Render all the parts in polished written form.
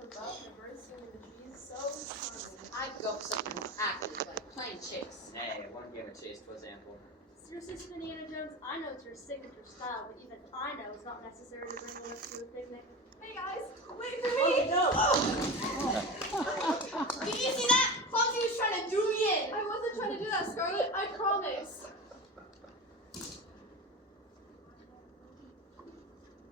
up above and the birds sing in the trees. So charming. I'd go for something more active, like plain chase. Nay, one game of chase was ample. Seriously, Indiana Jones, I know it's your signature style, but even I know it's not necessary to bring one to a picnic. Hey guys, wait for me! No! Did you see that? Fonzie was trying to do me in! I wasn't trying to do that, Scarlet. I promise.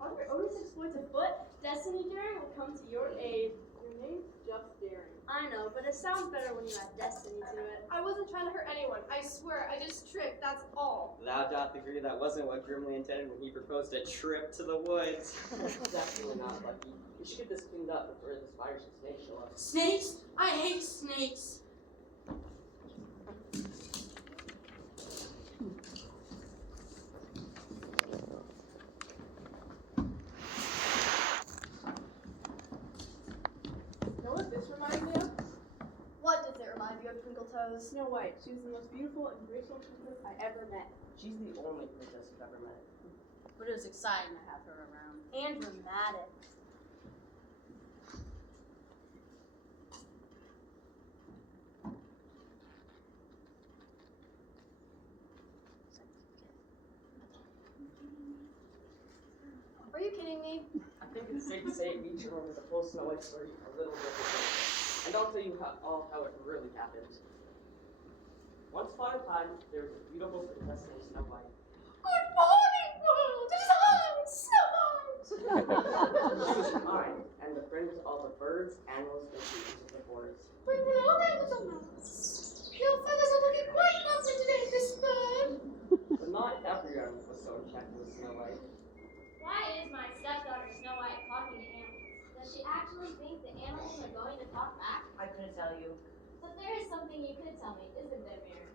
On your oldest exploits afoot, Destiny Daring will come to your aid. Your name's just Daring. I know, but it sounds better when you add Destiny to it. I wasn't trying to hurt anyone. I swear, I just tripped, that's all. Thou doth agree that wasn't what Grimly intended when he proposed a trip to the woods. Definitely not, Lucky. We should get this cleaned up before the spiders and snakes show up. Snakes? I hate snakes. Know what this reminds me of? What does it remind you of, Twinkle Toes? Snow White. She was the most beautiful and graceful princess I ever met. She's the only princess you've ever met. But it was exciting to have her around. And dramatic. Are you kidding me? I think it's safe to say each one is a full Snow White story a little different. And I'll tell you how it really happened. Once upon a time, there was a beautiful princess named Snow White. Good morning, world! It is I, Snow White! She was kind, and befriended all the birds, animals, and creatures of the forest. Well, that was a mouse. Your feathers are looking quite lovely today, Miss Bird. But not everyone was so enchanted with Snow White. Why is my stepdaughter Snow White talking to animals? Does she actually think the animals are going to talk back? I couldn't tell you. But there is something you could tell me, isn't there, Mirror?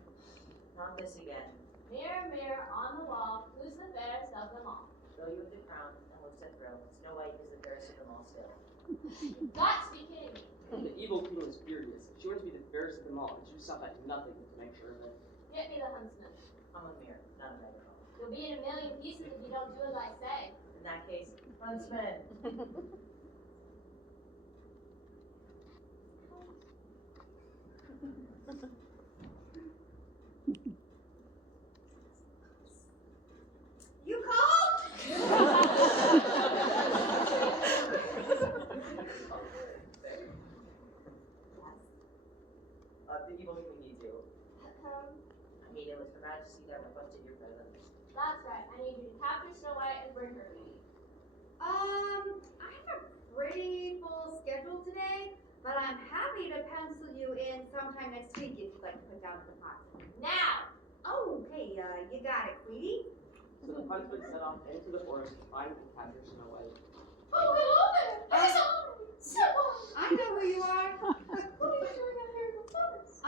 Not this again. Mirror, mirror on the wall, who's the fairest of them all? Though you have the crown and looks at thrill, Snow White is the fairest of them all still. You've got to be kidding me. The evil queen was furious. She wanted to be the fairest of them all, and she would stop at nothing to make sure of it. Get me the huntsman. I'm a mirror, not a megaphone. You'll be in a million pieces if you don't do as I say. In that case, huntsman. You called? The evil queen needs you. I mean, it was Her Majesty that requested your presence. That's right. I need you to capture Snow White and bring her to me. I have a pretty full schedule today, but I'm happy to pencil you in sometime next week if you'd like to put down the deposit. Now! Oh, okay, you got it, Queenie. So the huntsman set off into the forest to find and capture Snow White. Oh, hello there! It's Snow White! I know who you are. What are you doing out here in the forest?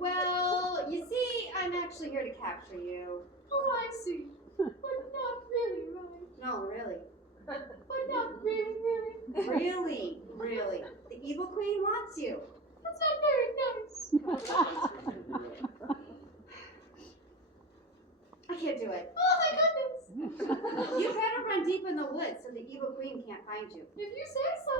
Well, you see, I'm actually here to capture you. Oh, I see. But not really, right? No, really. But not really, really. Really, really. The evil queen wants you. That's not very nice. I can't do it. Oh, my goodness. You better run deep in the woods so the evil queen can't find you. If you say so.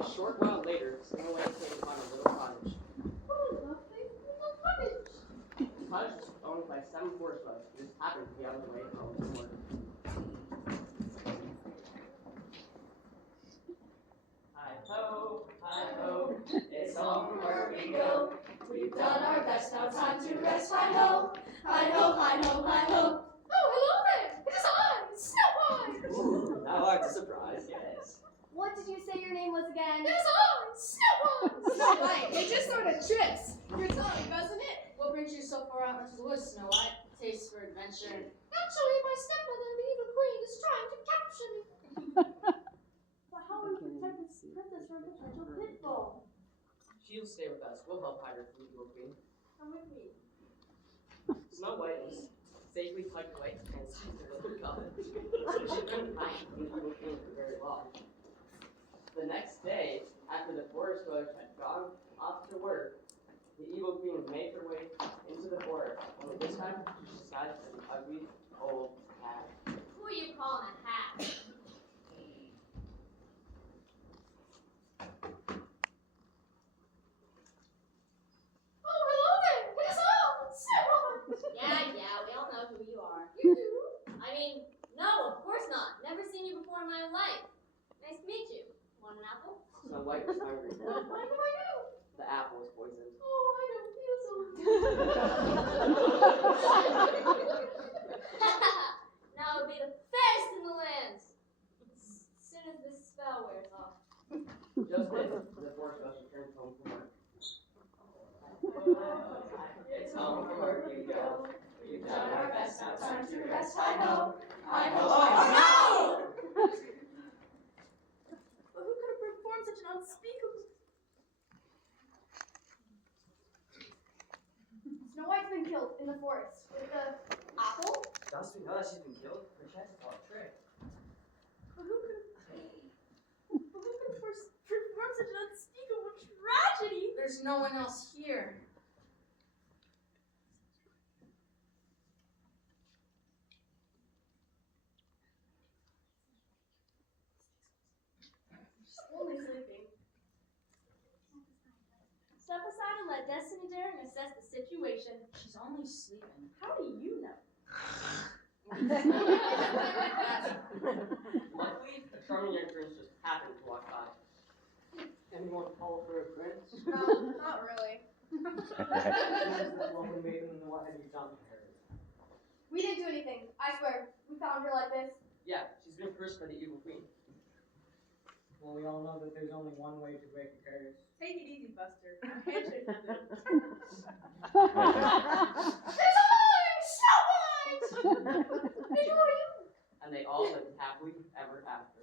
A short while later, Snow White came upon a little cottage. Oh, lovely little cottage. The cottage was owned by 7 forest bugs who just happened to be on their way home from work. Hi-ho, it's home where we go. We've done our best, now time to rest. Hi-ho, hi-ho, hi-ho, hi-ho. Oh, hello there! It is I, Snow White! Ooh, thou art a surprise, yes. What did you say your name was again? It is I, Snow White! Snow White, it just sort of trips. Your tongue, doesn't it? What brings you so far out into the woods, Snow White? Taste for adventure. Actually, my stepmother, the evil queen, is trying to capture me. But how will you protect this princess from potential pitfall? She'll stay with us. We'll help hide her from the evil queen. Come with me. Snow White was safely tucked away inside the little cottage. She couldn't find the evil queen for very long. The next day, after the forest bugs had gone off to work, the evil queen made her way into the forest. Only this time, she disguised as an ugly old hag. Who are you calling a hat? White. Nice to meet you. Want an apple? Snow White was hungry. What mind if I do? The apple was poisoned. Oh, I don't feel so Now would be the fairest in the land. As soon as this spell wears off. Just then, the forest ghost returns home from work. It's home from work you go. We've done our best, now time to rest. Hi-ho, hi-ho, hi-ho! But who could have performed such an unspeakable... Snow White's been killed in the forest with the apple. Does we know that she's been killed? Her chance is all a trick. But who could have performed such an unspeakable tragedy? There's no one else here. She's only sleeping. Step aside and let Destiny Daring assess the situation. She's only sleeping. How do you know? Luckily, a charming young prince just happened to walk by. Anyone call for a prince? No, not really. Welcome maiden, and what have you done to her? We didn't do anything. I swear. We found her like this. Yeah, she's been cursed by the evil queen. Well, we all know that there's only one way to break a curse. Take it easy, Buster. Handshake will do. And they all lived happily ever after.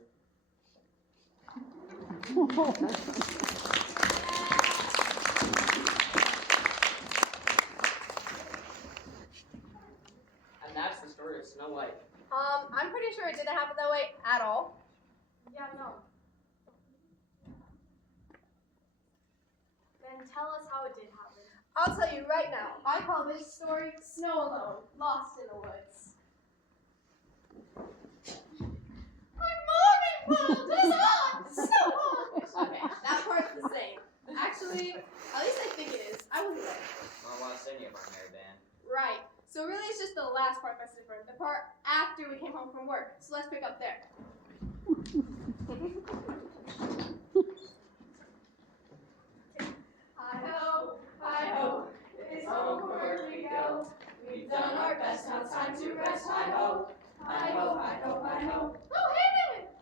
And that's the story of Snow White. I'm pretty sure it didn't happen that way at all. Yeah, no. Then tell us how it did happen. I'll tell you right now. I call this story Snow Alone, Lost in the Woods. My morning world is on! So on! Okay, that part's the same. Actually, at least I think it is. I was right. Well, what's any of our merry band? Right. So really it's just the last part that's different. The part after we came home from work. So let's pick up there. Hi-ho, hi-ho, it's home from work we go. We've done our best, now it's time to rest. Hi-ho, hi-ho, hi-ho, hi-ho. Oh, hey there!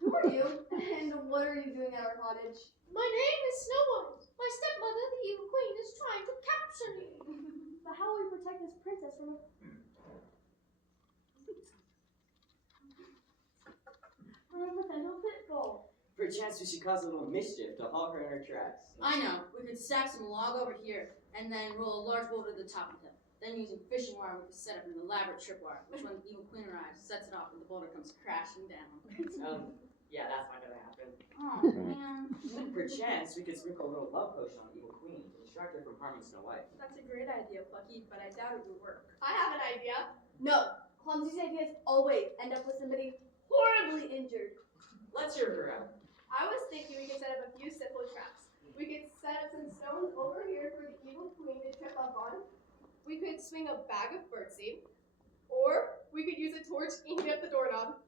Who are you? And what are you doing at our cottage? My name is Snow White. My stepmother, the evil queen, is trying to capture me. But how will we protect this princess from a potential pitfall? Perchance we should cause a little mischief to halt her in her tracks. I know. We could stack some log over here and then roll a large boulder to the top of it. Then using fishing wire, we could set up an elaborate tripwire, which when the evil queen arrives, sets it off and the boulder comes crashing down. Yeah, that's not gonna happen. Oh, man. Perchance we could sprinkle a little love potion on the evil queen to distract her from harming Snow White. That's a great idea, Plucky, but I doubt it will work. I have an idea. No. Clumsy's ideas always end up with somebody horribly injured. Let's hear her out. I was thinking we could set up a few simple traps. We could set up some stones over here for the evil queen to trip up on. We could swing a bag of birdseed. Or we could use a torch aiming at the doorknob.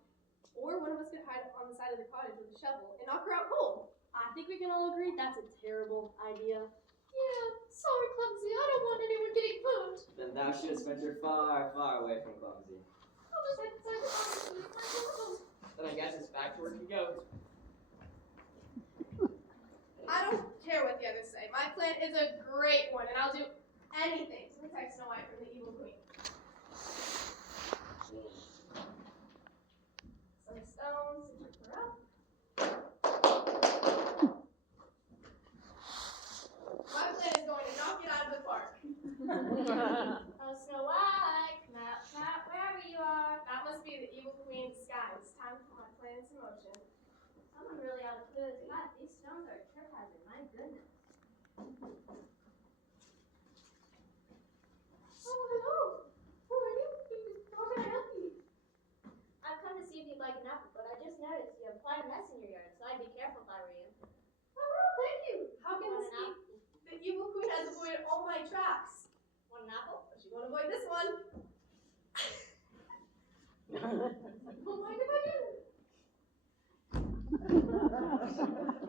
Or one of us could hide on the side of the cottage with a shovel and knock her out cold. I think we can all agree that's a terrible idea. Yeah, sorry, Clumsy. I don't want anyone getting hurt. Then thou shouldst venture far, far away from Clumsy. I'll just head inside the cottage and use my shovel. Then I guess it's back to work we go. I don't care what the others say. My plan is a great one, and I'll do anything to protect Snow White from the evil queen. Some stones to trip her up. My plan is going to knock it out of the park. Oh, Snow White, wherever you are. That must be the evil queen in disguise. Time to put my plan into motion. Someone really ought to clear this path. These stones are a trip hazard. My goodness. Oh, hello. Who are you? How can I help you? I've come to see if you'd like an apple, but I just noticed you have quite a mess in your yard, so I'd be careful if I were you. Oh, thank you. How can Want this an be? apple? The evil queen has avoided all my traps. Want an apple? But she won't avoid this one. Don't mind if I do.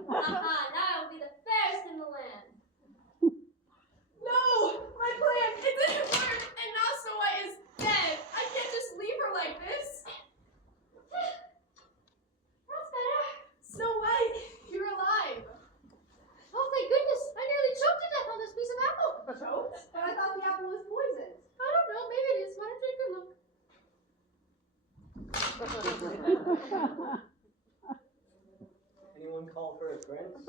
Haha, now I will be the fairest in the land. No! My plan, it didn't work! And now Snow White is dead! I can't just leave her like this! That's better. Snow White, you're alive! Oh, thank goodness. I nearly choked to death on this piece of apple. Choked? But I thought the apple was poisoned. I don't know. Maybe it is. Why don't you take a look? Anyone call for a prince?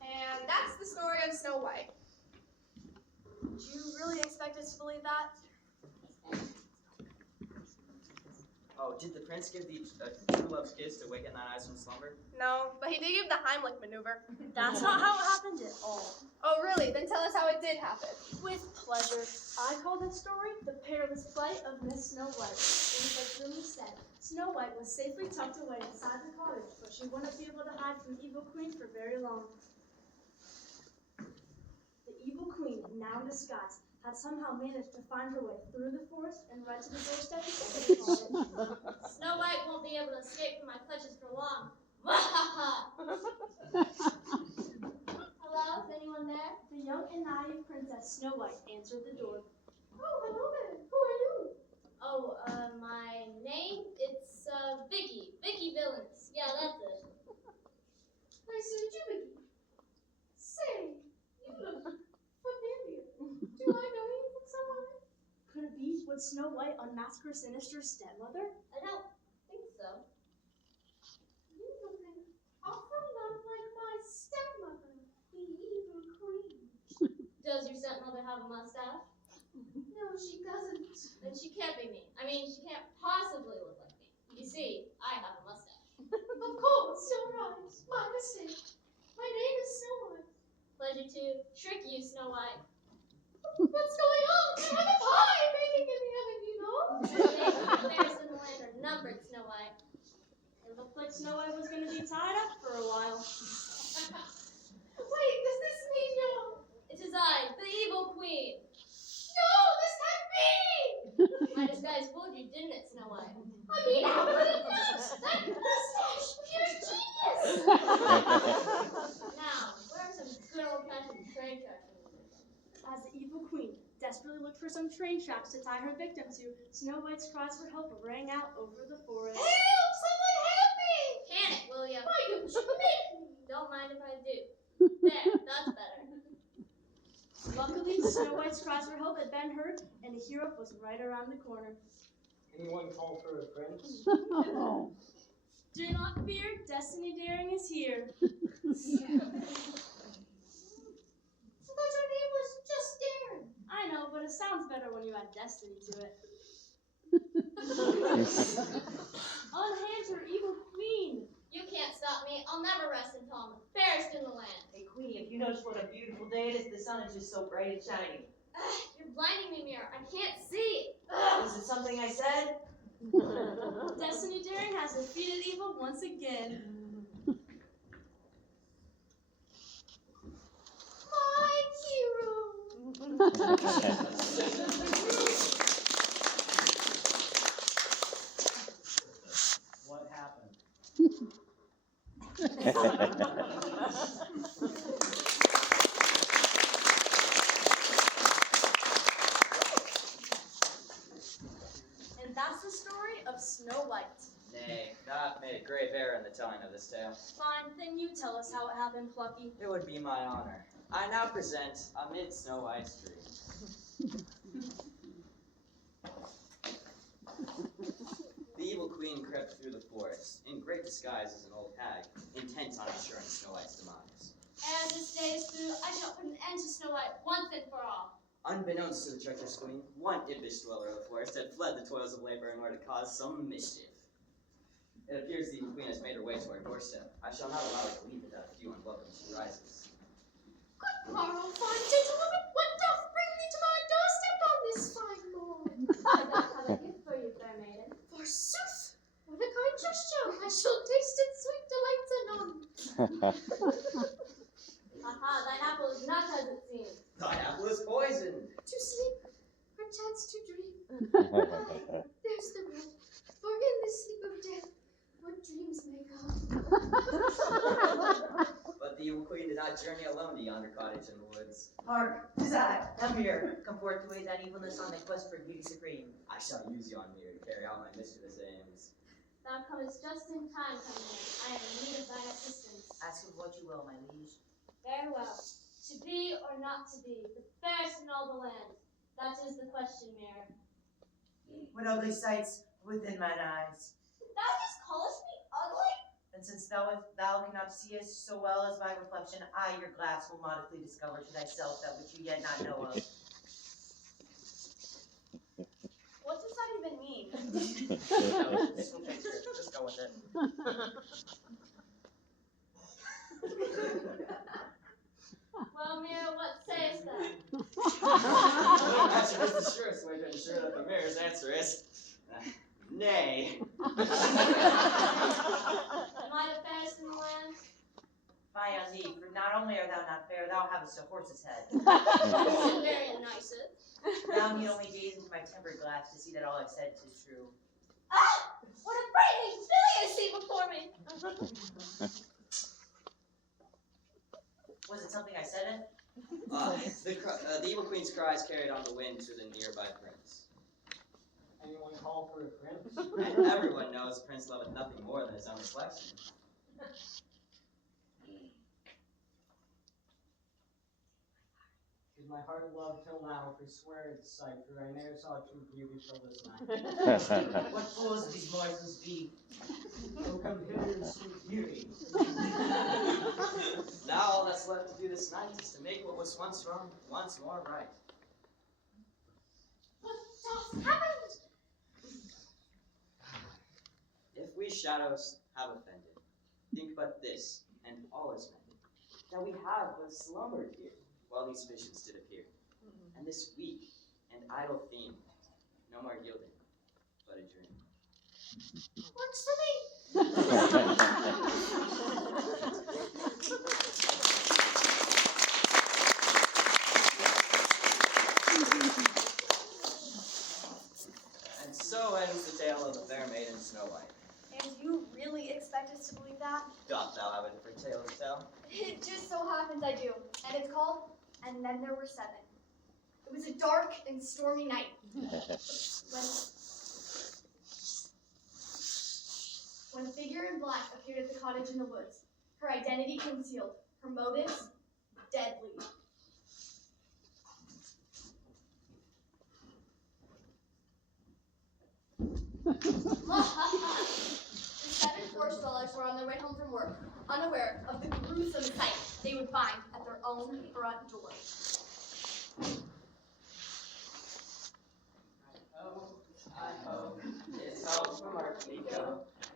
And that's the story of Snow White. Do you really expect us to believe that? Oh, did the prince give the true love's kiss to waken that eyes from slumber? No, but he did give the Heimlich maneuver. That's not how it happened at all. Oh, really? Then tell us how it did happen. With pleasure. I call this story The Perilous Flight of Miss Snow White. It was like Lily said. Snow White was safely tucked away inside the cottage, but she wouldn't be able to hide from Evil Queen for very long. The Evil Queen, now in disguise, had somehow managed to find her way through the forest and right to the doorstep of the cottage. Snow White won't be able to escape from my clutches for long. Mwahaha! Hello? Is anyone there? The young and naive Princess Snow White answered the door. Oh, hello there. Who are you? Oh, my name? It's, Vicky. Vicky Villains. Yeah, that's it. Nice to meet you, Vicky. Say, you look familiar. Do I know you from somewhere? Could it be? Would Snow White unmask her sinister stepmother? I don't think so. You look an awful lot like my stepmother, the evil queen. Does your stepmother have a mustache? No, she doesn't. Then she can't be me. I mean, she can't possibly look like me. You see, I have a mustache. Of course, you're right. My mistake. My name is Snow White. Pleasure to trick you, Snow White. What's going on? I'm a pie baking in the oven, you know? The bears in the land are numbered, Snow White. It looked like Snow White was going to be tied up for a while. Wait, does this mean you're... It is I, the evil queen. No, this can't be! My disguise fooled you, didn't it, Snow White? I mean, how could it not? That mustache, pure genius! Now, where are some good old-fashioned train tracks? As the evil queen desperately looked for some train tracks to tie her victim to, Snow White's cries for help rang out over the forest. Help! Someone help me! Can it, will ya? Why don't you make me? Don't mind if I do. There, that's better. Luckily, Snow White's cries for help had been heard, and the hero was right around the corner. Anyone call for a prince? Do not fear, Destiny Daring is here. I thought your name was just Darren. I know, but it sounds better when you add Destiny to it. Unhand her, evil queen! You can't stop me. I'll never rest until I'm the fairest in the land. Hey, Queenie, if you notice what a beautiful day it is, the sun is just so bright and shiny. You're blinding me, Mirror. I can't see. Was it something I said? Destiny Daring has defeated evil once again. My hero. What happened? And that's the story of Snow White. Nay, that made a grave error in the telling of this tale. Fine, then you tell us how it happened, Plucky. It would be my honor. I now present Amid Snow White's Dream. The evil queen crept through the forest, in great disguise as an old hag, intent on ensuring Snow White's demise. Ere this day is through, I shall put an end to Snow White once and for all. Unbeknownst to the treacherous queen, one impish dweller of the forest had fled the toils of labor in order to cause some mischief. It appears the evil queen has made her way to our doorstep. I shall not allow her to leave without a few unwelcome surprises. Good morrow, fine gentlewoman. What doth bring thee to my doorstep on this fine morn? I don't have a gift for you, fair maiden. Forsooth, what a kind gesture. I I shall taste its sweet delights anon. Aha, thine apple is not as it seems. Thine apple is poisoned. To sleep, perchance to dream. Aye, there's the rub. For in the sleep of death, what dreams may come. But the evil queen did not journey alone to yonder cottage in the woods. Hark, 'tis I. Come here. Come forth to aid thine evilness on thy quest for beauty supreme. I shall use yon mirror to carry out my mischievous aims. Thou comest just in time, Cunningham. I am in need of thine assistance. Ask of what you will, my liege. Very well. To be or not to be, the fairest in all the land. That is the question, Mayor. What ugly sights within mine eyes. Thou just callest me ugly? And since thou cannot see us so well as my reflection, I, your glass, will modestly discover to thyself that which you yet not know of. What does that even mean? Just go picture it. Just go with it. Well, Mayor, what sayest thou? That's the surest way to ensure that the mayor's answer is nay. Am I the fairest in the land? Fie on thee, for not only art thou not fair, thou havest a horse's head. Isn't very nice. Thou need only gaze into my tempered glass to see that all I've said is true. Ah! What a frightening filly I see before me! Was it something I said it? The evil queen's cries carried on the wind to the nearby prince. Anyone call for a prince? And everyone knows Prince loveth nothing more than his own reflection. Is my heart love till now, for swear its sight, for I ne'er saw true beauty till this night. What fools these morsels be? Oh, come hither, sweet beauty. Now all that's left to do this night is to make what was once wrong once more right. What doth happened? If we shadows have offended, think but this, and all is mended, that we have but slumbered here, while these visions did appear. And this weak and idle theme, no more yielding, but a dream. Works for me. And so ends the tale of the fair maiden Snow White. And you really expect us to believe that? Doth thou have a different tale to tell? It just so happens I do. And it's called And Then There Were Seven. It was a dark and stormy night. When a figure in black appeared at the cottage in the woods, her identity concealed, her motives deadly. The seven forest dwellers were on their way home from work, unaware of the gruesome sight they would find at their own front door. Hi-ho, it's home from work we go.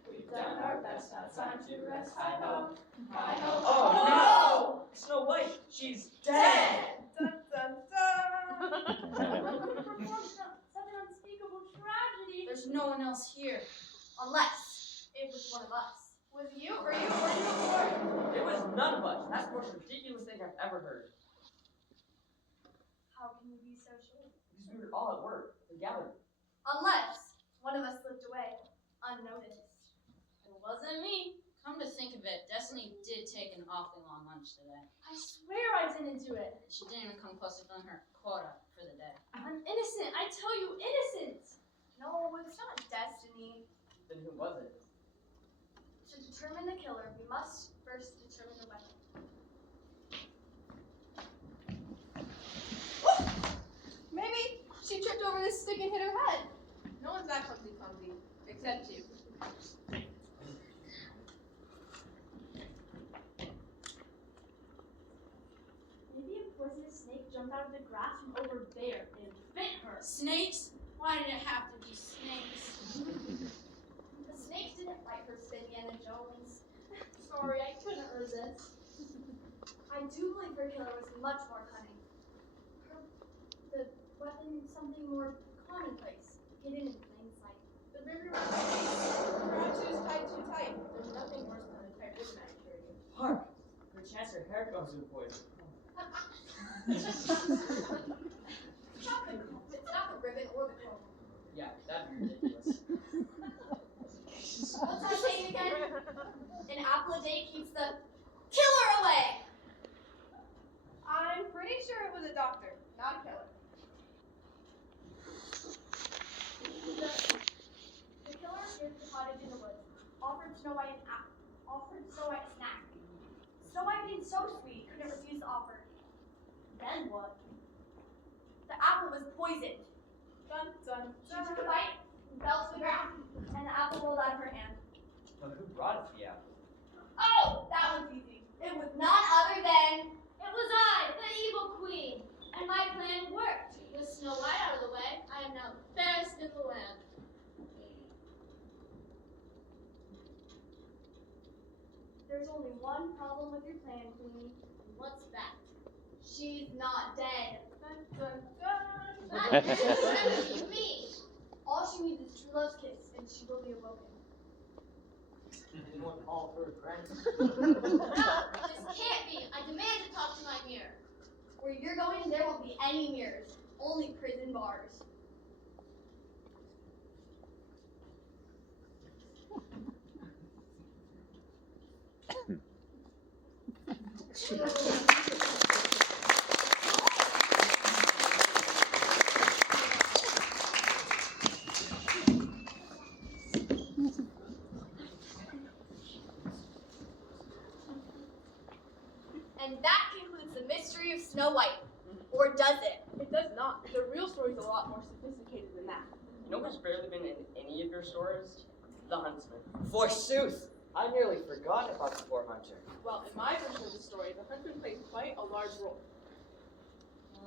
We've done our best, now time to rest. Hi-ho, hi-ho. Oh no! Snow White, she's dead! Dun, dun, dun. Such an unspeakable tragedy. There's no one else here. Unless it was one of us. Was you? Were you before? It was none of us. That's the most ridiculous thing I've ever heard. How can you be so sure? Because we were all at work, together. Unless one of us slipped away unnoticed. It wasn't me. Come to think of it, Destiny did take an awfully long lunch today. I swear I didn't do it. She didn't even come close to filling her quota for the day. I'm innocent. I tell you, innocent. No, it's not Destiny. Then who was it? To determine the killer, we must first determine the weapon. Maybe she tripped over this stick and hit her head. No one's that clumsy, except you. Maybe a poisonous snake jumped out of the grass from over there and bit her. Snakes? Why did it have to be snakes? The snake didn't bite her, Indiana Jones. Sorry, I couldn't resist. I do believe her killer was much more cunning. The weapon, something more commonplace, hidden in plain sight. The river was tight. Perhaps she was tied too tight. her hair comes in poison. Stop the ribbon or the comb. Yeah, that'd be ridiculous. What's that saying again? An apple a day keeps the killer away. I'm pretty sure it was a doctor, not a killer. The killer is the cottage in the woods. Offered Snow White a snack. Snow White being so sweet couldn't refuse the offer. Then what? The apple was poisoned. Dun dun She took a bite and fell to the ground, and the apple rolled out of her hand. But who brought us the apple? Oh, that one's easy. It was none other than it was I, the evil queen, and my plan worked. With Snow White out of the way, I am now fairest in the land. There's only one problem with your plan, Queenie. What's that? She's not dead. dun dun dun. What do you mean? All she needs is true love's kiss, and she will be awoken. Anyone call for a friend? No, this can't be. I demand to talk to my mirror. Where you're going, there won't be any mirrors, only prison bars. And that concludes the mystery of Snow White. Or does it? It does not. The real story's a lot more sophisticated than that. You know who's barely been in any of your stories? The Huntsman. Forsooth! I nearly forgot about the poor hunter. Well, in my version of the story, the huntsman plays quite a large role.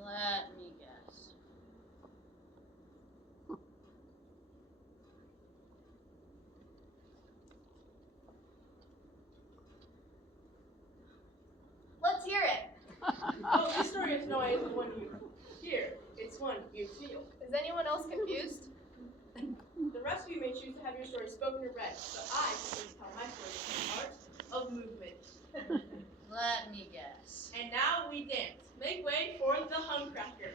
Let me guess. Let's hear it. Oh, this story is no way the one you hear. It's one you feel. Is anyone else confused? The rest of you may choose to have your story spoken or read, but I choose to tell my story in the art of movement. Let me guess. And now we dance. Make way for the Humcracker.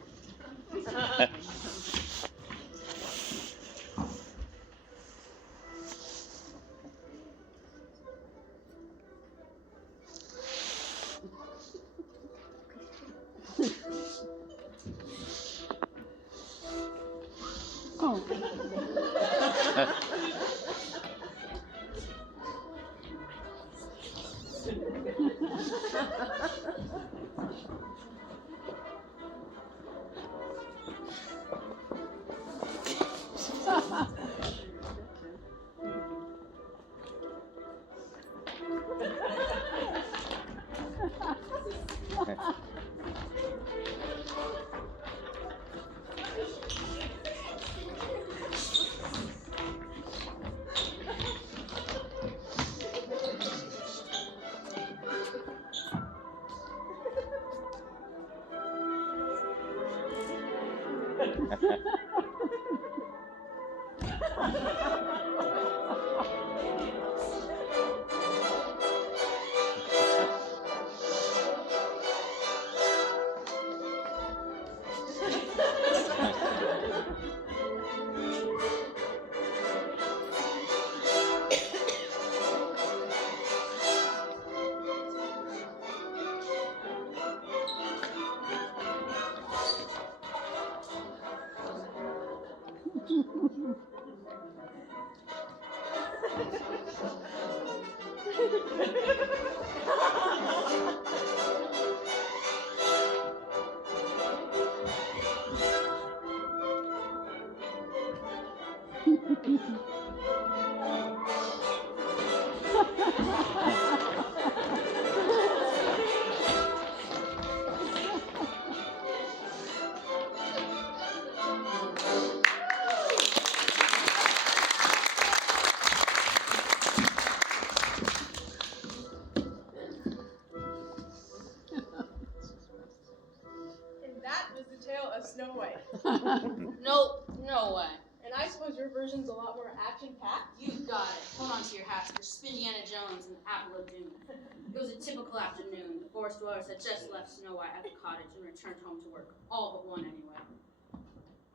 got it. Hold on to your hats for Spindiana Jones and the Apple of Doom. It was a typical afternoon. The forest dwellers had just left Snow White at the cottage and returned home to work. All but one, anyway.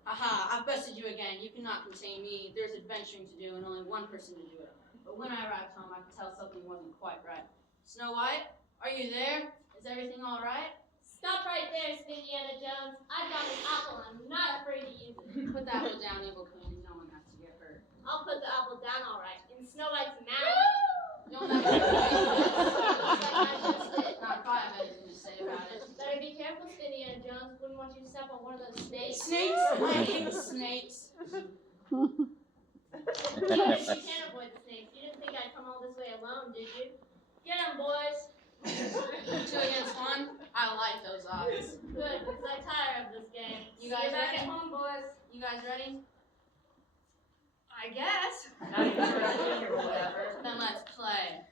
Aha, I've bested you again. You cannot contain me. There's adventuring to do and only one person to do it. But when I arrived home, I could tell something wasn't quite right. Snow White, are you there? Is everything all right? Stop right there, Spindiana Jones. I've got an apple and I'm not afraid to use it. Put the apple down, Evil Queen. No one has to get hurt. I'll put the apple down all right, in Snow White's mouth. You'll never get Like I just did. Not if I have anything to say about it. Better be careful, Spindiana Jones. Wouldn't want you to step on one of those snakes. Snakes? I hate snakes. Even if you can't avoid the snakes, you didn't think I'd come all this way alone, did you? Get 'em, boys. 2 against 1? I like those odds. Good, because I'm tired of this game. You guys Get back ready? at home, boys. You guys ready? I guess. Not even sure I'm in here or whatever. Then let's play.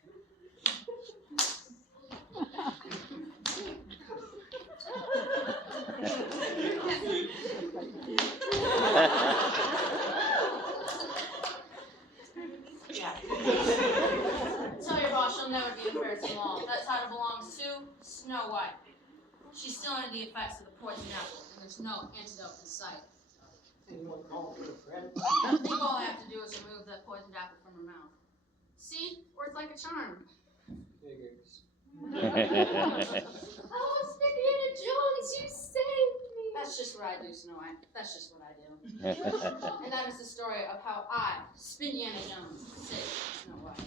Tell your boss she'll never be the fairest of all. That title belongs to Snow White. She's still under the effects of the poisoned apple, and there's no antidote in sight. Anyone call for a friend? I think all I have to do is remove that poisoned apple from her mouth. See? Works like a charm. Figures. Oh, Spindiana Jones, you saved me. That's just what I do, Snow White. That's just what I do. And that is the story of how I, Spindiana Jones, saved Snow White.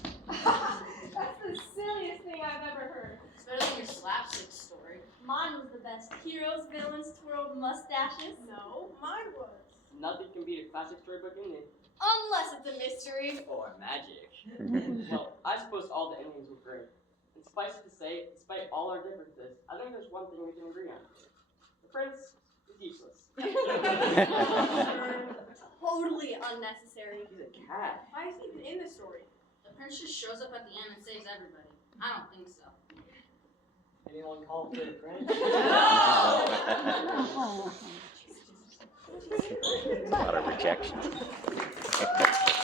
That's the silliest thing I've ever heard. It's better than your slapstick story. Mine was the best. Heroes, villains, twirled mustaches. No, mine was. Nothing can beat a classic storybook ending. Unless it's a mystery. Or magic. Well, I suppose all the endings were great. And suffice it to say, despite all our differences, I think there's one thing we can agree on. The prince is useless. Totally unnecessary. He's a cat. Why is he even in the story? The prince just shows up at the end and saves everybody. I don't think so. Anyone call for a friend? A lot of rejection.